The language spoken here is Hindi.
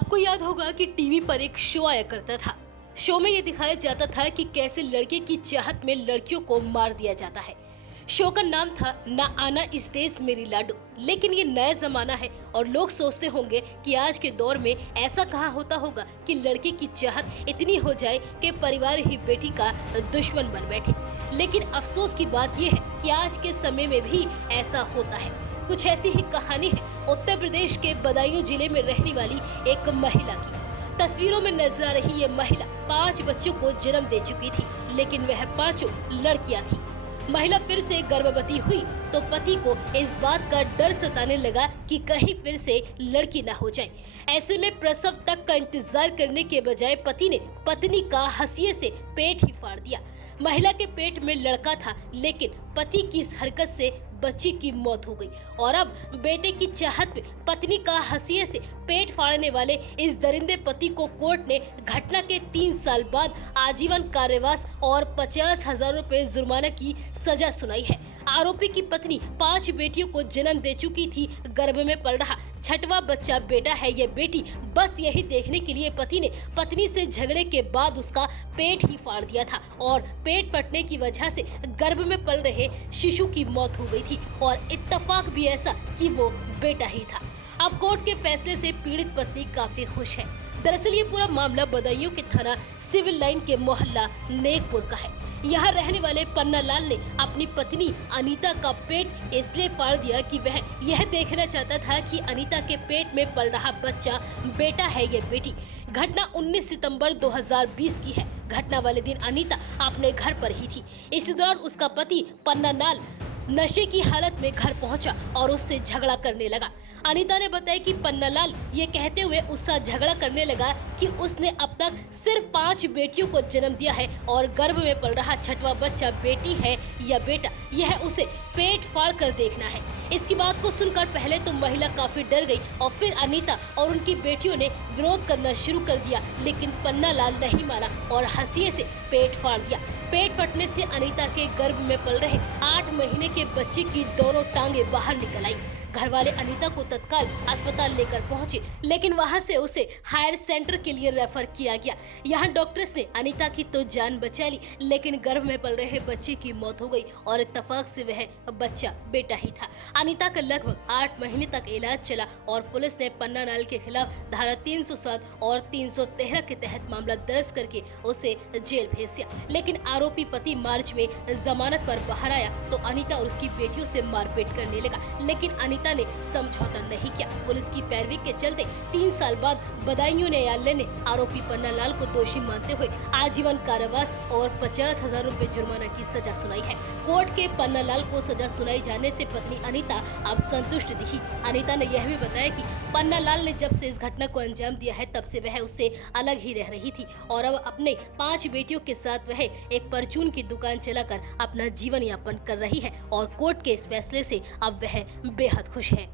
आपको याद होगा कि टीवी पर एक शो आया करता था। शो में ये दिखाया जाता था कि कैसे लड़के की चाहत में लड़कियों को मार दिया जाता है। शो का नाम था ना आना इस देश मेरी लाडो। लेकिन ये नया जमाना है और लोग सोचते होंगे कि आज के दौर में ऐसा कहाँ होता होगा कि लड़के की चाहत इतनी हो जाए कि परिवार ही बेटी का दुश्मन बन बैठे। लेकिन अफसोस की बात यह है कि आज के समय में भी ऐसा होता है। कुछ ऐसी ही कहानी है उत्तर प्रदेश के बदायूं जिले में रहने वाली एक महिला की। तस्वीरों में नजर आ रही ये महिला 5 बच्चों को जन्म दे चुकी थी, लेकिन वह 5 लड़कियां थी। महिला फिर से गर्भवती हुई तो पति को इस बात का डर सताने लगा कि कहीं फिर से लड़की ना हो जाए। ऐसे में प्रसव तक का इंतजार करने के बजाय पति ने पत्नी का हंसिए से पेट ही फाड़ दिया। महिला के पेट में लड़का था, लेकिन पति की इस हरकत से बच्ची की मौत हो गई और अब बेटे की चाहत में पत्नी का हंसिए से पेट फाड़ने वाले इस दरिंदे पति को कोर्ट ने घटना के 3 साल बाद आजीवन कारावास और 50,000 रुपए जुर्माना की सजा सुनाई है। आरोपी की पत्नी 5 बेटियों को जन्म दे चुकी थी। गर्भ में पल रहा 6वां बच्चा बेटा है ये बेटी। बस यही देखने के लिए पति ने पत्नी से झगड़े के बाद उसका पेट ही फाड़ दिया था और पेट फटने की वजह से गर्भ में पल रहे शिशु की मौत हो गई थी और इत्तेफाक भी ऐसा कि वो बेटा ही था। अब कोर्ट के फैसले से पीड़ित पत्नी काफी खुश है। दरअसल ये पूरा मामला बदायूं के थाना सिविल लाइन के मोहल्ला नेकपुर का है। यहाँ रहने वाले पन्ना लाल ने अपनी पत्नी अनीता का पेट इसलिए फाड़ दिया कि वह यह देखना चाहता था कि अनीता के पेट में पल रहा बच्चा बेटा है या बेटी। घटना 19 सितंबर 2020 की है। घटना वाले दिन अनीता अपने घर पर ही थी। इसी दौरान उसका पति पन्ना लाल नशे की हालत में घर पहुंचा और उससे झगड़ा करने लगा। अनीता ने बताया कि पन्नालाल ये कहते हुए उससे झगड़ा करने लगा कि उसने अब तक सिर्फ 5 बेटियों को जन्म दिया है और गर्भ में पल रहा 6वां बच्चा बेटी है या बेटा, यह उसे पेट फाड़ कर देखना है। इसकी बात को सुनकर पहले तो महिला काफी डर गई और फिर अनीता और उनकी बेटियों ने विरोध करना शुरू कर दिया, लेकिन पन्नालाल नहीं माना और हंसिए से पेट फाड़ दिया। पेट फटने से अनीता के गर्भ में पल रहे 8 महीने के बच्चे की दोनों टांगे बाहर निकल आई। घर वाले अनीता को तत्काल अस्पताल लेकर पहुंचे, लेकिन वहां से उसे हायर सेंटर के लिए रेफर किया गया। यहाँ डॉक्टर्स ने अनीता की तो जान बचा ली, लेकिन गर्भ में पल रहे बच्चे की मौत हो गई और इत्तेफाक से वह बच्चा बेटा ही था। अनीता का लगभग 8 महीने तक इलाज चला और पुलिस ने पन्ना लाल के खिलाफ धारा 307 और 313 के तहत मामला दर्ज करके उसे जेल भेज दिया। लेकिन आरोपी पति मार्च में जमानत पर बाहर आया तो अनीता और उसकी बेटियों से मारपीट करने लगा, लेकिन अनीता ने समझौता नहीं किया। पुलिस की पैरवी के चलते 3 साल बाद बदायूं न्यायालय ने आरोपी पन्ना लाल को दोषी मानते हुए आजीवन कारावास और 50,000 रुपए जुर्माना की सजा सुनाई है। कोर्ट के पन्ना लाल को सजा सुनाई जाने से पत्नी अनीता अब संतुष्ट दिखी। अनीता ने यह भी बताया कि पन्ना लाल ने जब से इस घटना को अंजाम दिया है तब से वह उससे अलग ही रह रही थी और अब अपने 5 बेटियों के साथ वह एक परचून की दुकान चलाकर अपना जीवन यापन कर रही है और कोर्ट के इस फैसले से अब वह बेहद खुश है।